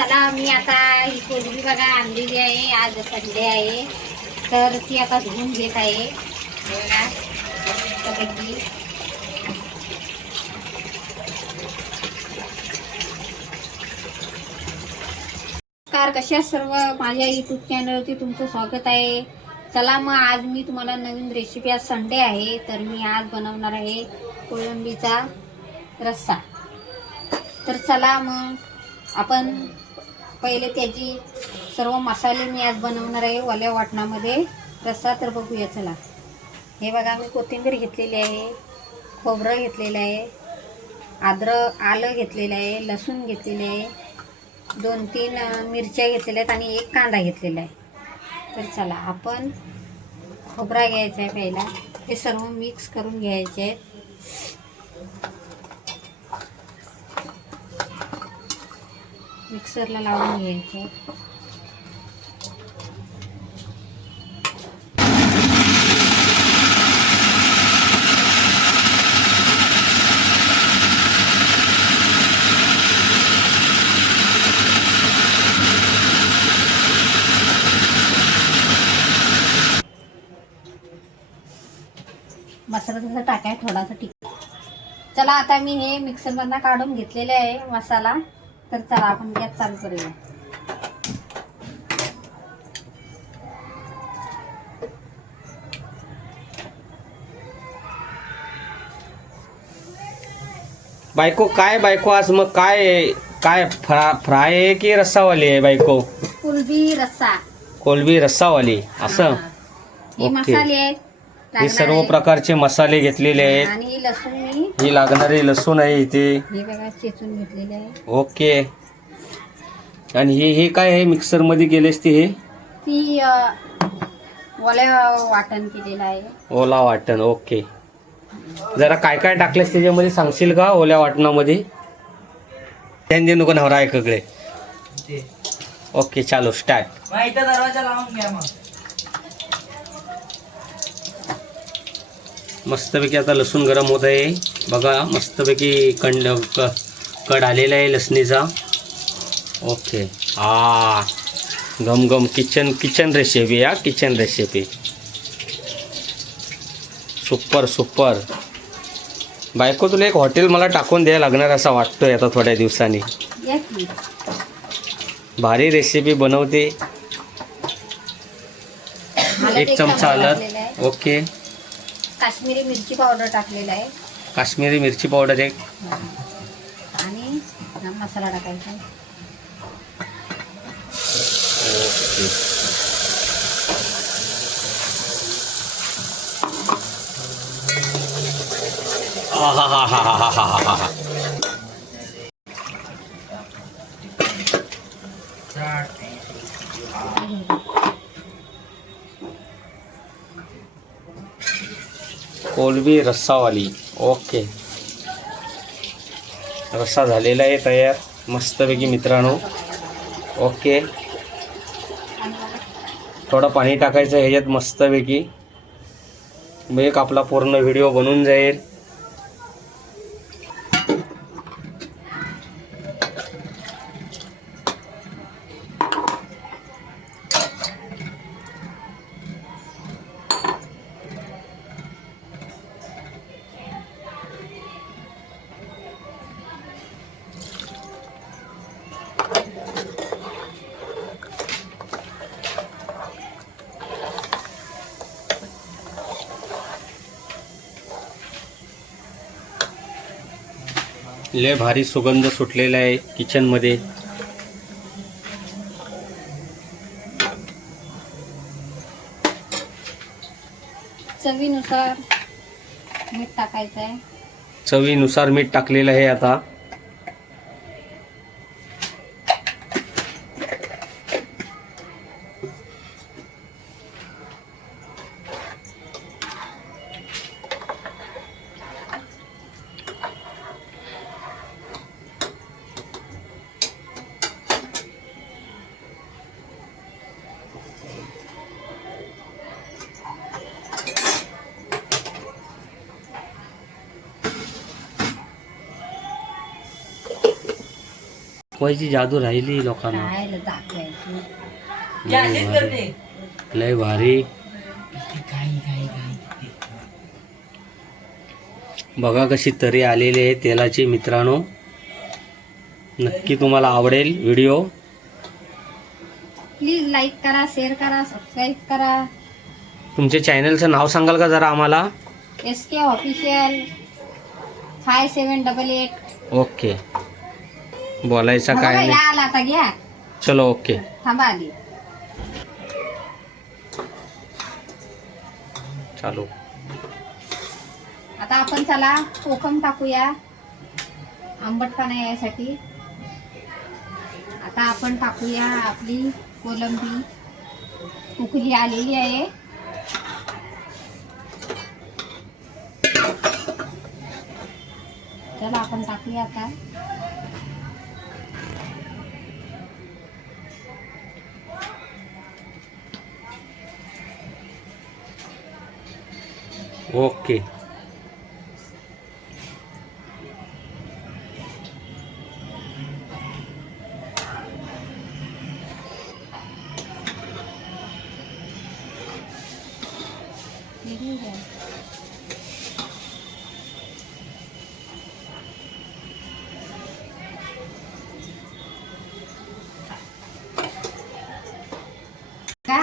चला मी आता ही कोलबी बघा आणलेली आहे आज संडे आहे. तर ती आता धुवून घेत आहे. बघा मस्तपैकी. नमस्कार कशा सर्व? माझ्या यूट्यूब चॅनलवरती तुमचं स्वागत आहे. चला मग आज मी तुम्हाला नवीन रेसिपी आज संडे आहे. तर मी आज बनवणार आहे कोळंबीचा रस्सा. तर चला मग. आपण पहिले त्याची सर्व मसाले मी आज बनवणार आहे ओल्या वाटणामध्ये. रस्सा तर बघूया चला. हे बघा मी कोथिंबीर घेतलेली आहे खोबरं घेतलेलं आहे आद्रक आलं घेतलेलं आहे लसूण घेतलेले आहे दोन तीन मिरच्या घेतलेल्या आहेत आणि एक कांदा घेतलेला आहे. तर चला आपण खोबरा घ्यायचा आहे पहिला. हे सर्व मिक्स करून घ्यायचे आहेत. मिक्सरला लावून घ्यायचे. मसाला तसा टाकाय थोडासा ठीक चला आता मी हे मिक्सरमधनं काढून घेतलेले आहे मसाला. तर चला आपण गॅस चालू करूया. बायको काय बायको आज? मग काय काय फ्रा फ्राय आहे की रस्सावाली आहे बायको? कुलबी रस्सा. कोलबी रस्सावाली असं? हा. ओके. मसाले आहेत हे. सर्व प्रकारचे मसाले घेतलेले आहेत. आणि ही लसूण मी ही लागणारी लसूण आहे इथे. हे बघा चेचून घेतलेले आहे. ओके. आणि हे हे काय आहे? मिक्सरमध्ये गेलेस ते हे? ती अ, ओल्या वाटण केलेलं आहे. ओला वाटण ओके. जरा काय काय टाकलेस त्याच्यामध्ये सांगशील का ओल्या वाटणामध्ये? त्यांचे नको नवरा ऐककडे ओके चालो स्टार्ट. मग इथं दरवाजा लावून घ्या मग. मस्तपैकी आता लसूण गरम होत आहे. बघा मस्तपैकी कंड क कड आलेला आहे लसणीचा. ओके. आ गम गम किचन किचन रेसिपी हा किचन रेसिपी सुपर सुपर. बायको तुला एक हॉटेल मला टाकून द्यायला लागणार असं वाटतोय आता थोड्या दिवसांनी. या भारी रेसिपी बनवते. एक चमचा आहे. ओके. काश्मीरी मिरची पावडर टाकलेला आहे काश्मीरी मिरची पावडर एक आणि हा मसाला टाकायचा आहे. ओके आहाहाहाहाहाहा. कोलबी रस्सावाली. ओके. रस्सा झालेला आहे तयार. मस्तपैकी मित्रांनो. ओके. थोडं पाणी टाकायचं ह्याच्यात मस्तपैकी. एक आपला पूर्ण व्हिडिओ बनून जाईल. लय भारी सुगंध सुटलेला आहे किचनमध्ये चवीनुसार मीठ टाकायचं आहे चवीनुसार मीठ टाकलेलं आहे आता. दाखवायची जादू राहिली लोकांना. काय दाखवायची. लय भारी. लय भारी. बघा कशी तरी आलेली आहे तेलाची मित्रांनो. नक्की तुम्हाला आवडेल व्हिडिओ. प्लीज लाईक करा शेअर करा सबस्क्राईब करा. तुमच्या चॅनलचं नाव सांगाल का जरा आम्हाला? S K official five seven double eight. Okay. बोलायचं काय या नाही. आला आता घ्या. चलो ओके. थांबा आधी. चालू. आता आपण चला कोकम टाकूया. आंबटपणा यासाठी. आता आपण टाकूया आपली कोलंबी. उकली आलेली आहे. चला आपण टाकूया आता. ओके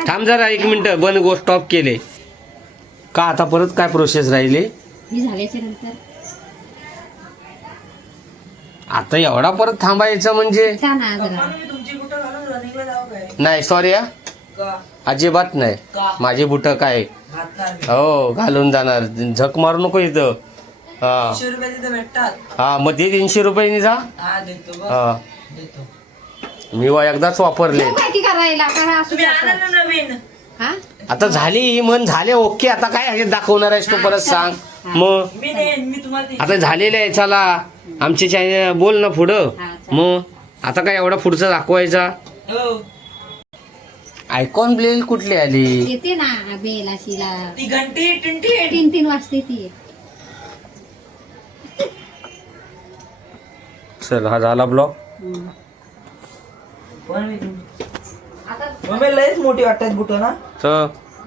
थांब जरा एक मिनिट. बंद गो स्टॉप केले. का आता परत काय प्रोसेस राहिली? ही झाल्याच्यानंतर. आता एवढा परत थांबायचं म्हणजे? का ना जरा. नाही सॉरी हा. अजिबात नाही. माझी बुट काय? हो घालून जाणार. झक मारू नको इथं. हा. रुपये तिथे भेटतात. हा मग ते तीनशे रुपयानी जा. हा देतो बघ हा. देतो. मी वा एकदाच वापरले तू काय ती करायला काय असू दे तुम्ही आणा आता. ना नवीन? आता झाली ही मन झाले ओके आता काय आहे दाखवणार आहेस तू परत सांग. मग? मी देईन मी तुम्हाला देईन. आता झालेलं आहे चला. आमचे चॅनल बोल ना पुढं. हा. मग? आता काय एवढा पुढचा दाखवायचा? हो. आयकॉन ब्लेल कुठली आली? येते ना बेला शिला ती घंटी टिंटी तीन तीन वाजते ती. चल हा झाला ब्लॉग मी आता लयच मोठी वाटतात बुट ना? तर